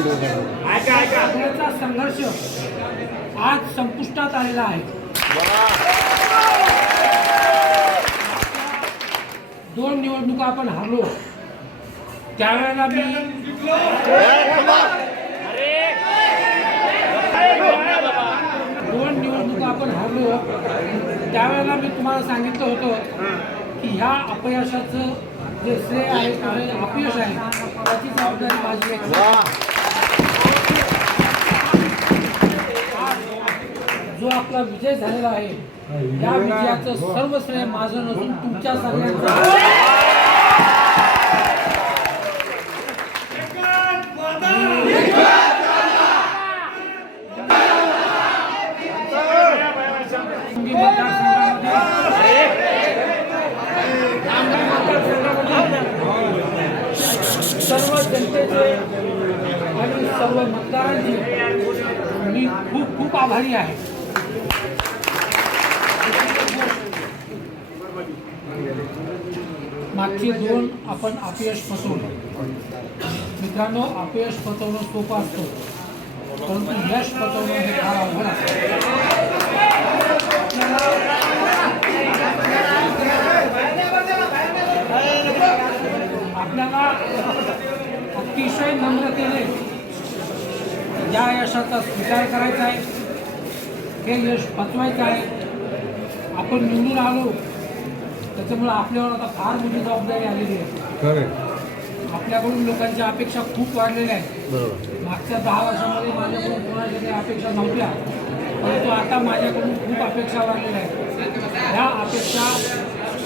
आपल्याचा संघर्ष आज संपुष्टात आलेला आहे। 2 निवडणुका आपण हारलो, त्यावेळेला मी 2 निवडणुका आपण हारलो, त्यावेळेला मी तुम्हाला सांगितलं होतं की ह्या अपयशाचं जे श्रेय आहे, अपयश आहे, त्याची जबाबदारी माझी आहे। जो आपला विजय झालेला आहे, या विजयाचं सर्व श्रेय माझं नसून तुमच्या सगळ्यांचं। सर्व जनतेचे आणि सर्व मतदारांचे मी खूप खूप आभारी आहे। मागचे 2 आपण अपयश पचवलं। मित्रांनो, अपयश पचवणं सोपं असतं, परंतु यश पचवणं हे फार अवघड असतं। आपल्याला अतिशय नम्रतेने या यशाचा स्वीकार करायचा आहे, हे यश पचवायचं आहे। आपण निवडून आलो, त्याच्यामुळे आपल्यावर आता फार मोठी जबाबदारी आलेली आहे। आपल्याकडून लोकांच्या अपेक्षा खूप वाढलेल्या आहेत। मागच्या 10 वर्षामध्ये माझ्याकडून कोणाच्या काही अपेक्षा नव्हत्या, परंतु आता माझ्याकडून खूप अपेक्षा वाढलेल्या आहेत। ह्या अपेक्षा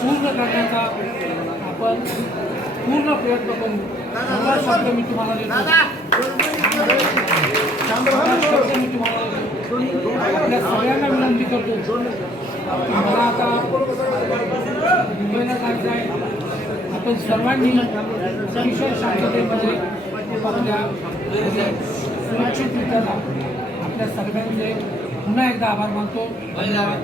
पूर्ण करण्याचा आपण पूर्ण प्रयत्न करू। मला शब्द मी तुम्हाला देतो, आपल्या सगळ्यांना विनंती करतो। मला आता मुंबईला जायचं आहे, आपण सर्वांनी अतिशय शांततेमध्ये आपल्या सुरक्षितरित्या आपल्या सर्वांचे पुन्हा एकदा आभार मानतो। धन्यवाद।